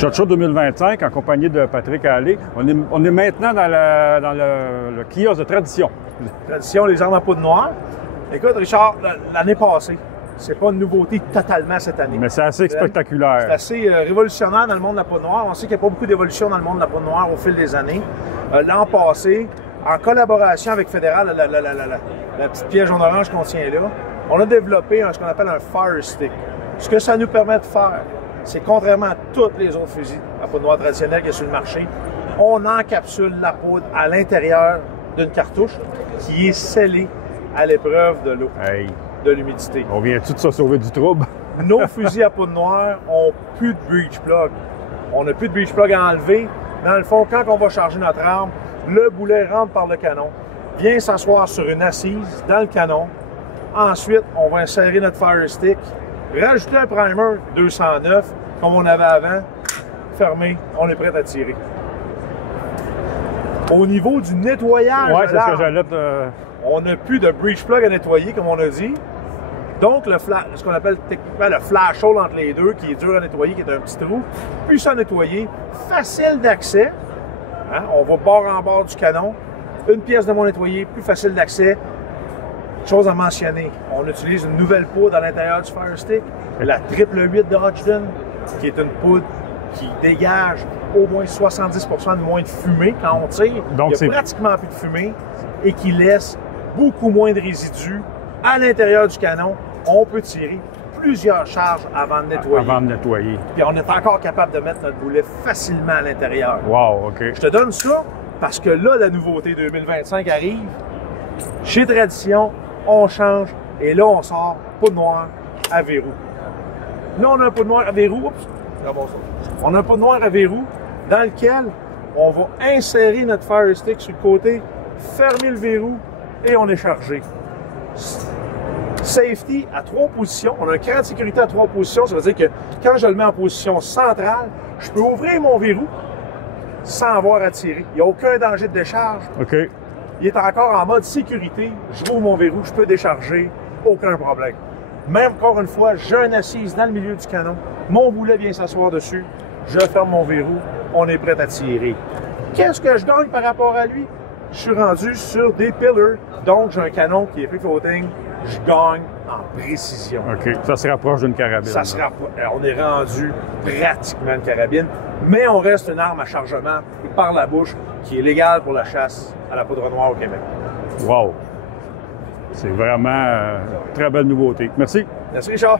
SHOT Show 2025 en compagnie de Patrick Allais. On est maintenant dans le kiosque de tradition. Tradition, les armes à poudre noire. Écoute, Richard, l'année passée, c'est pas une nouveauté totalement cette année. Mais c'est assez spectaculaire. C'est assez révolutionnaire dans le monde de la poudre noire. On sait qu'il n'y a pas beaucoup d'évolution dans le monde de la poudre noire au fil des années. L'an passé, en collaboration avec Fédéral, la petite pièce jaune-orange qu'on tient là, on a développé ce qu'on appelle un Fire Stick. Ce que ça nous permet de faire, c'est contrairement à tous les autres fusils à poudre noire traditionnelle qu'il y a sur le marché, on encapsule la poudre à l'intérieur d'une cartouche qui est scellée à l'épreuve de l'eau, de l'humidité. On vient-tu de se sauver du trouble? Nos fusils à poudre noire ont plus de breech plug. On n'a plus de breech plug à enlever. Dans le fond, quand on va charger notre arme, le boulet rentre par le canon, vient s'asseoir sur une assise dans le canon. Ensuite, on va insérer notre Fire Stick, rajouter un primer 209, comme on avait avant, fermé, on est prêt à tirer. Au niveau du nettoyage, c'est ce que j'allais on n'a plus de breech plug à nettoyer, comme on a dit. Donc, ce qu'on appelle techniquement le flash hole entre les deux, qui est dur à nettoyer, qui est un petit trou, puissant à nettoyer, facile d'accès. Hein? On va bord en bord du canon. Une pièce de moins nettoyée, plus facile d'accès. Chose à mentionner, on utilise une nouvelle poudre à l'intérieur du Fire Stick, la 888 de Hodgdon, qui est une poudre qui dégage au moins 70% de moins de fumée quand on tire. Donc, il n'y a pratiquement plus de fumée et qui laisse beaucoup moins de résidus à l'intérieur du canon. On peut tirer plusieurs charges avant de nettoyer. Puis on est encore capable de mettre notre boulet facilement à l'intérieur. Wow, OK. Je te donne ça parce que là, la nouveauté 2025 arrive. Chez Tradition, on change et là, on sort poudre noire à verrou. Là, on a un poudre noire à verrou. Oups, on a un poudre noire à verrou dans lequel on va insérer notre Fire Stick sur le côté, fermer le verrou et on est chargé. Safety à 3 positions. On a un cran de sécurité à 3 positions. Ça veut dire que quand je le mets en position centrale, je peux ouvrir mon verrou sans avoir à tirer. Il n'y a aucun danger de décharge. OK. Il est encore en mode sécurité. Je rouvre mon verrou, je peux décharger, aucun problème. Même encore une fois, j'ai une assise dans le milieu du canon. Mon boulet vient s'asseoir dessus. Je ferme mon verrou. On est prêt à tirer. Qu'est-ce que je gagne par rapport à lui? Je suis rendu sur des pillars. Donc, j'ai un canon qui est free floating. Je gagne en précision. OK. Ça se rapproche d'une carabine. On est rendu pratiquement une carabine, mais on reste une arme à chargement par la bouche qui est légale pour la chasse à la poudre noire au Québec. Wow! C'est vraiment une très belle nouveauté. Merci. Merci, Richard.